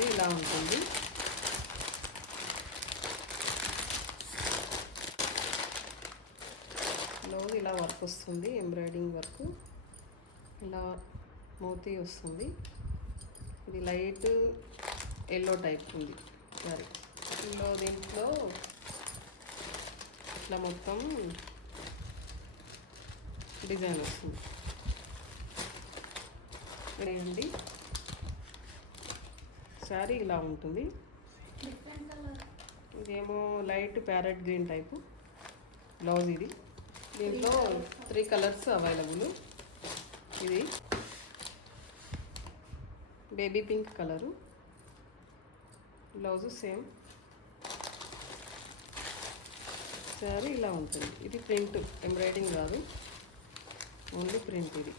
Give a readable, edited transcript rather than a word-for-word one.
శారీ ఇలా ఉంటుంది. బ్లౌజ్ ఇలా వర్క్ వస్తుంది, ఎంబ్రాయిడింగ్ వర్క్, ఇలా మోతీ వస్తుంది. ఇది లైట్ ఎల్లో టైప్ ఉంది సారీ. దీంట్లో ఇట్లా మొత్తం డిజైన్ వస్తుంది. ఇదేంటి శారీ ఇలా ఉంటుంది. ఇదేమో light parrot green type blouse. ఇది దీంట్లో 3 కలర్స్ అవైలబుల్. ఇది baby pink colour, blouse same. Sari ఇలా ఉంటుంది. ఇది ప్రింట్, ఎంబ్రాయిడింగ్ కాదు, ఓన్లీ ప్రింట్ ఇది.